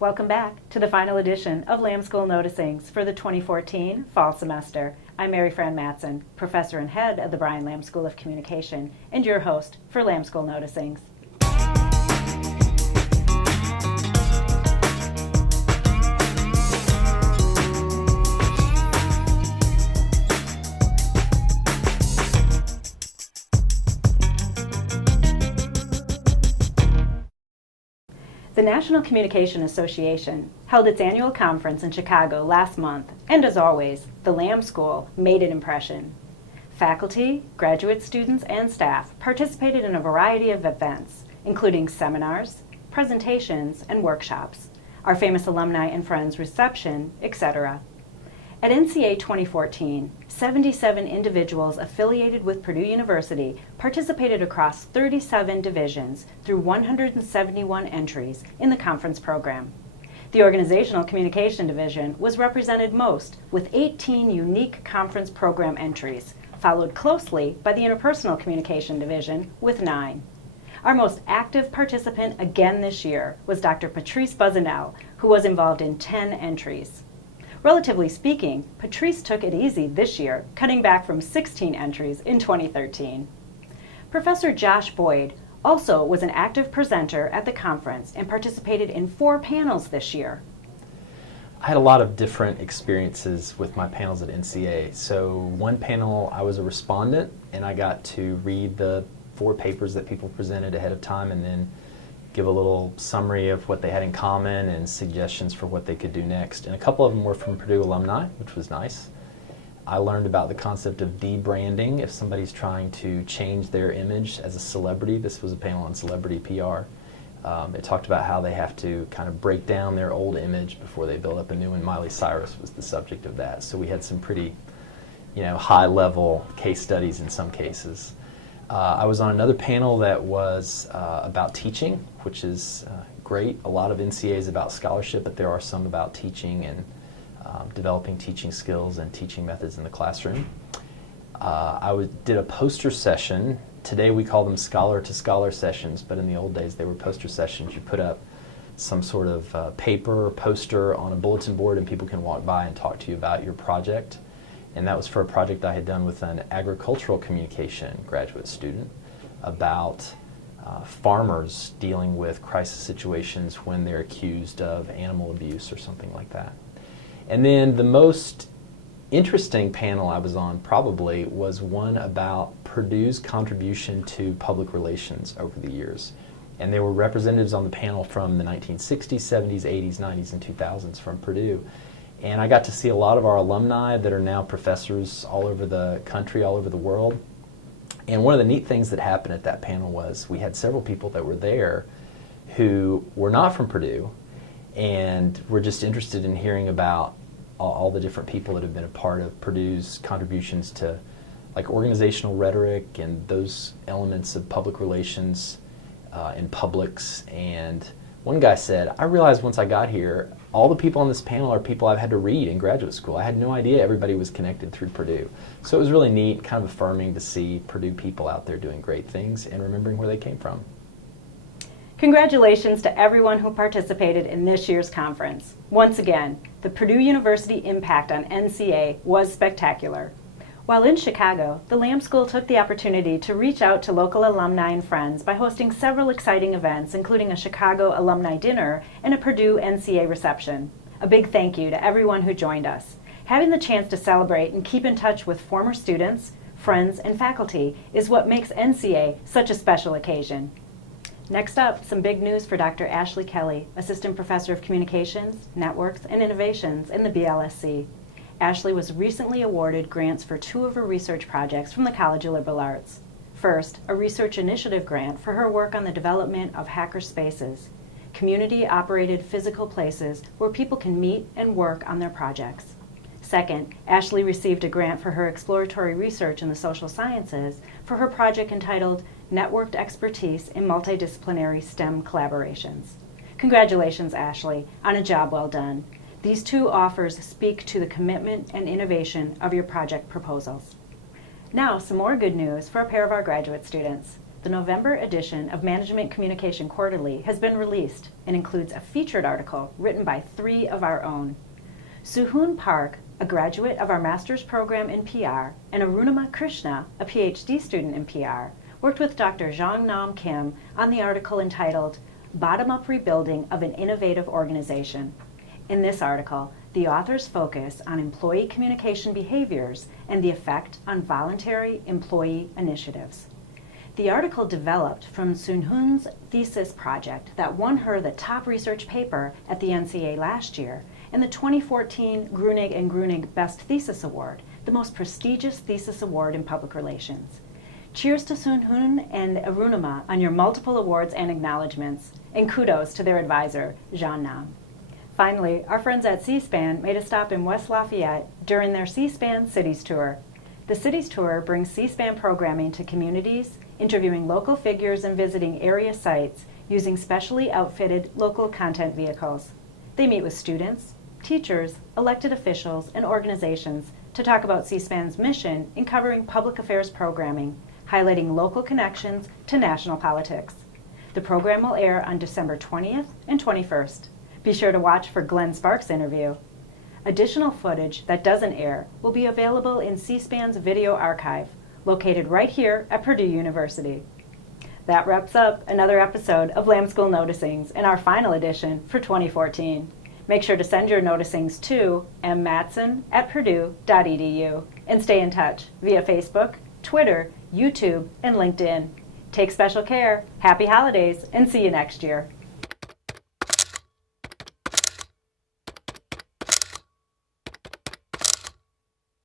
Welcome back to the final edition of Lamb School Noticings for the 2014 fall semester. I'm Mary Fran Mattson, professor and head of the Brian Lamb School of Communication, and your host for Lamb School Noticings. The National Communication Association held its annual conference in Chicago last month, and as always, the Lamb School made an impression. Faculty, graduate students, and staff participated in a variety of events, including seminars, presentations, and workshops, our famous alumni and friends reception, etc. At NCAA 2014, 77 individuals affiliated with Purdue University participated across 37 divisions through 171 entries in the conference program. The Organizational Communication Division was represented most with 18 unique conference program entries, followed closely by the Interpersonal Communication Division with 9. Our most active participant again this year was Dr. Patrice Buzzanel, who was involved in 10 entries. Relatively speaking, Patrice took it easy this year, cutting back from 16 entries in 2013. Professor Josh Boyd also was an active presenter at the conference and participated in 4 panels this year. I had a lot of different experiences with my panels at NCAA. So one panel, I was a respondent, and I got to read the 4 papers that people presented ahead of time and then give a little summary of what they had in common and suggestions for what they could do next. And a couple of them were from Purdue alumni, which was nice. I learned about the concept of debranding. If somebody's trying to change their image as a celebrity, this was a panel on celebrity PR. It talked about how they have to kind of break down their old image before they build up a new one. Miley Cyrus was the subject of that. So we had some pretty, high-level case studies in some cases. I was on another panel that was about teaching, which is great. A lot of NCAA is about scholarship, but there are some about teaching and developing teaching skills and teaching methods in the classroom. I did a poster session. Today we call them scholar-to-scholar sessions, but in the old days they were poster sessions. You put up some sort of paper or poster on a bulletin board and people can walk by and talk to you about your project. And that was for a project I had done with an agricultural communication graduate student about farmers dealing with crisis situations when they're accused of animal abuse or something like that. And then the most interesting panel I was on probably was one about Purdue's contribution to public relations over the years. And there were representatives on the panel from the 1960s, 70s, 80s, 90s, and 2000s from Purdue. And I got to see a lot of our alumni that are now professors all over the country, all over the world. And one of the neat things that happened at that panel was we had several people that were there who were not from Purdue and were just interested in hearing about all the different people that have been a part of Purdue's contributions to like organizational rhetoric and those elements of public relations in publics. And one guy said, I realized once I got here, all the people on this panel are people I've had to read in graduate school. I had no idea everybody was connected through Purdue. So it was really neat, kind of affirming to see Purdue people out there doing great things and remembering where they came from. Congratulations to everyone who participated in this year's conference. Once again, the Purdue University impact on NCAA was spectacular. While in Chicago, the Lamb School took the opportunity to reach out to local alumni and friends by hosting several exciting events, including a Chicago alumni dinner and a Purdue NCAA reception. A big thank you to everyone who joined us. Having the chance to celebrate and keep in touch with former students, friends, and faculty is what makes NCAA such a special occasion. Next up, some big news for Dr. Ashley Kelly, Assistant Professor of Communications, Networks, and Innovations in the BLSC. Ashley was recently awarded grants for 2 of her research projects from the College of Liberal Arts. First, a research initiative grant for her work on the development of hacker spaces, community-operated physical places where people can meet and work on their projects. Second, Ashley received a grant for her exploratory research in the social sciences for her project entitled Networked Expertise in Multidisciplinary STEM Collaborations. Congratulations, Ashley, on a job well done. These 2 offers speak to the commitment and innovation of your project proposals. Now, some more good news for a pair of our graduate students. the November edition of Management Communication Quarterly has been released and includes a featured article written by 3 of our own. Suhoon Park, a graduate of our master's program in PR, and Arunima Krishna, a PhD student in PR, worked with Dr. Jong-Nam Kim on the article entitled Bottom-Up Rebuilding of an Innovative Organization. In this article, the authors focus on employee communication behaviors and the effect on voluntary employee initiatives. The article developed from Suhoon's thesis project that won her the top research paper at the NCAA last year and the 2014 Grunig and Grunig Best Thesis Award, the most prestigious thesis award in public relations. Cheers to Suhoon and Arunima on your multiple awards and acknowledgments, and kudos to their advisor, Jean-Nam. Finally, our friends at CSPAN made a stop in West Lafayette during their CSPAN Cities Tour. The Cities Tour brings CSPAN programming to communities, interviewing local figures and visiting area sites using specially outfitted local content vehicles. They meet with students, teachers, elected officials, and organizations to talk about CSPAN's mission in covering public affairs programming, highlighting local connections to national politics. The program will air on December 20th and 21st. Be sure to watch for Glenn Sparks' interview. Additional footage that doesn't air will be available in C-SPAN's video archive, located right here at Purdue University. That wraps up another episode of Lamb School Noticings in our final edition for 2014. Make sure to send your noticings to mmatson@purdue.edu and stay in touch via Facebook, Twitter, YouTube, and LinkedIn. Take special care, happy holidays, and see you next year.